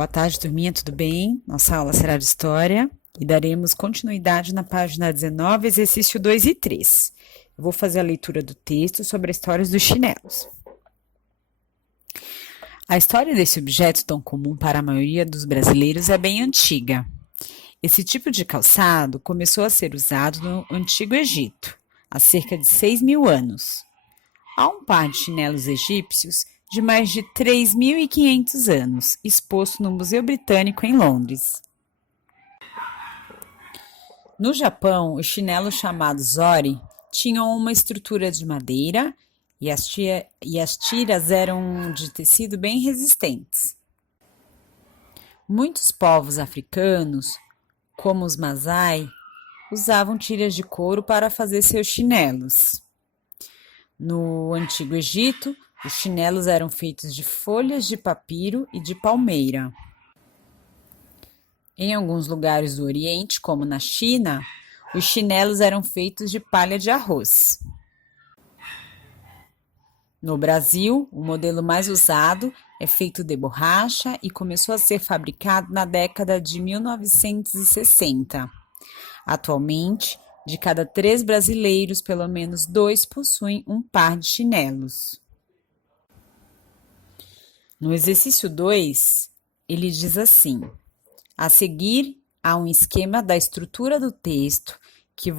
Boa tarde, turminha, tudo bem? Nossa aula será de História e daremos continuidade na página 19, exercício 2 e 3. Eu vou fazer a leitura do texto sobre a história dos chinelos. A história desse objeto tão comum para a maioria dos brasileiros é bem antiga. Esse tipo de calçado começou a ser usado no Antigo Egito, há cerca de 6.000 anos. Há um par de chinelos egípcios de mais de 3.500 anos, exposto no Museu Britânico em Londres. No Japão, os chinelos chamados ori tinham uma estrutura de madeira e as tiras eram de tecido bem resistentes. Muitos povos africanos, como os Masai, usavam tiras de couro para fazer seus chinelos. No Antigo Egito, os chinelos eram feitos de folhas de papiro e de palmeira. Em alguns lugares do Oriente, como na China, os chinelos eram feitos de palha de arroz. No Brasil, o modelo mais usado é feito de borracha e começou a ser fabricado na década de 1960. Atualmente, de cada 3 brasileiros, pelo menos 2 possuem um par de chinelos. No exercício 2, ele diz assim: a seguir, há um esquema da estrutura do texto que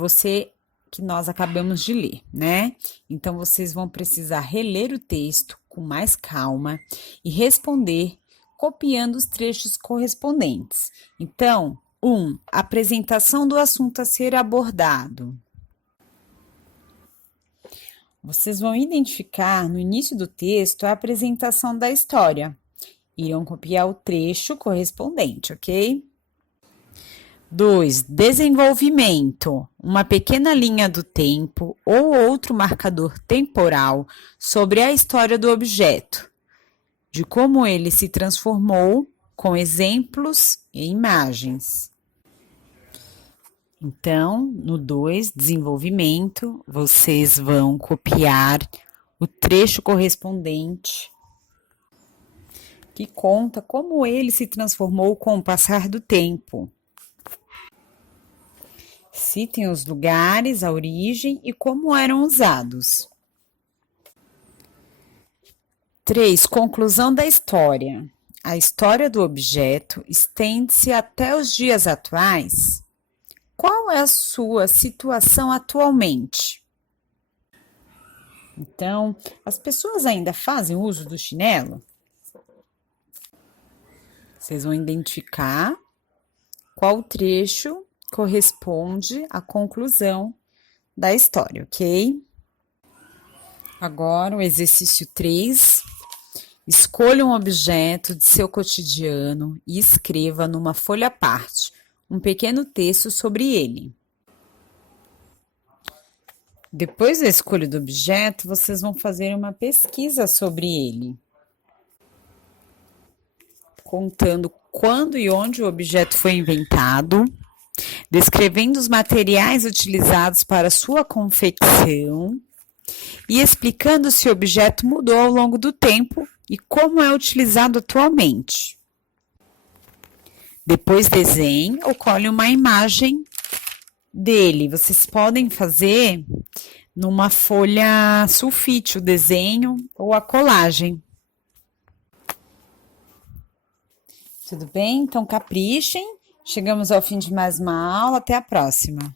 nós acabamos de ler, né? Então, vocês vão precisar reler o texto com mais calma e responder copiando os trechos correspondentes. Então, 1. Apresentação do assunto a ser abordado. Vocês vão identificar no início do texto a apresentação da história. Irão copiar o trecho correspondente, ok? 2. Desenvolvimento. Uma pequena linha do tempo ou outro marcador temporal sobre a história do objeto, de como ele se transformou, com exemplos e imagens. Então, no 2, desenvolvimento, vocês vão copiar o trecho correspondente que conta como ele se transformou com o passar do tempo. Citem os lugares, a origem e como eram usados. 3. Conclusão da história. A história do objeto estende-se até os dias atuais. Qual é a sua situação atualmente? Então, as pessoas ainda fazem uso do chinelo? Vocês vão identificar qual trecho corresponde à conclusão da história, ok? Agora, o exercício 3. Escolha um objeto de seu cotidiano e escreva numa folha à parte um pequeno texto sobre ele. Depois da escolha do objeto, vocês vão fazer uma pesquisa sobre ele, contando quando e onde o objeto foi inventado, descrevendo os materiais utilizados para sua confecção e explicando se o objeto mudou ao longo do tempo e como é utilizado atualmente. Depois desenhe ou colhe uma imagem dele. Vocês podem fazer numa folha sulfite o desenho ou a colagem. Tudo bem? Então caprichem. Chegamos ao fim de mais uma aula. Até a próxima.